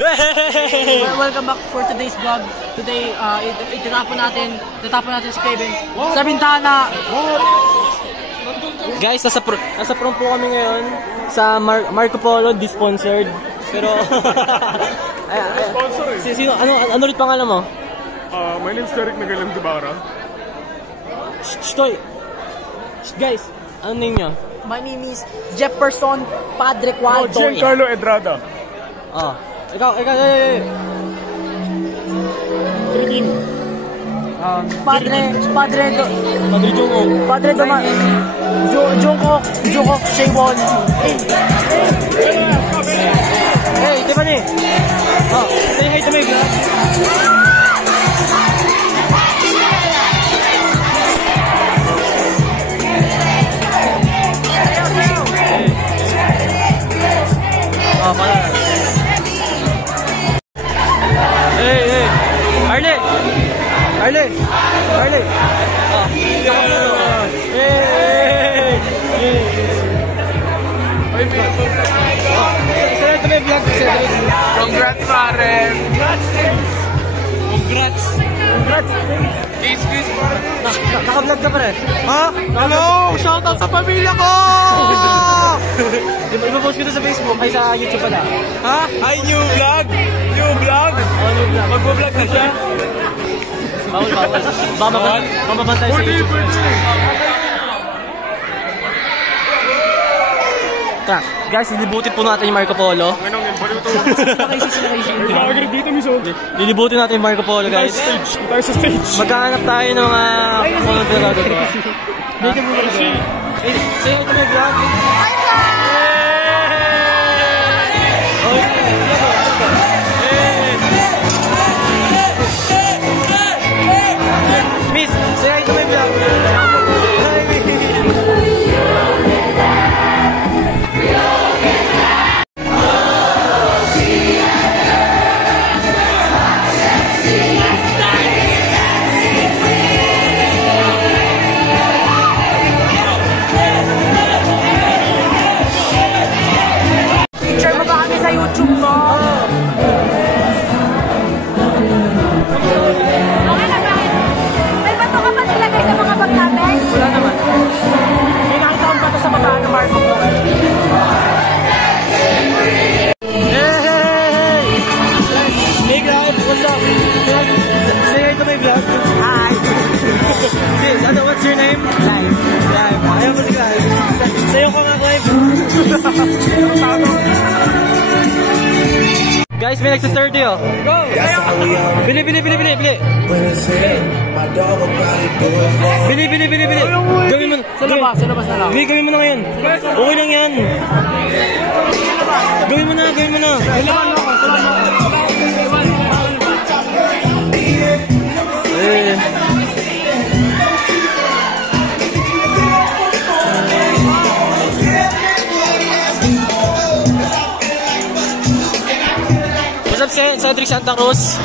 Hey! Welcome back for today's vlog. Today, itatapon natin si Kevin sa bintana. Guys, nasa prom po kami ngayon sa Marco Polo, di-sponsored. Pero sino ano ulit pangalan mo? My name is Derek Nagalang Dubara. Guys, ano name niyo? My name is Jefferson Padre Qualto. Giancarlo Edrada. Ikaw. Padre Jungkook Shaewon. Hey, Tiffany. Say hi to my vlog. Hey. Arle. Congrats, pare. Congrats. Kiss, pare. Naka-vlog ka pa rin? Ha? Hello! Shoutout sa pamilya ko! Iba-post ko ito sa Facebook, ay sa YouTube pala. Ha? Ay, new vlog? New vlog? Mag-vlog na siya? Bawal. Mamabantay sa YouTube. Guys, lilibutin po natin yung Marco Polo. Lilibutin natin yung Marco Polo, guys. Tayo sa stage. Magkahanap tayo ng mga Polo na gagagawa. Dito mo kasi. Say ito may vlog. Miss, say ito may vlog. What's your name? Live. Ayaw mo si Clive. Sayo ko nga, Clive. Guys, may nagsa-30 oh. Go! Bili. Bili. Gawin mo. Sa labas na lang. Bili, gawin mo na ngayon. Okay lang yan. Gawin mo na. What's up, Cedric Santa Cruz?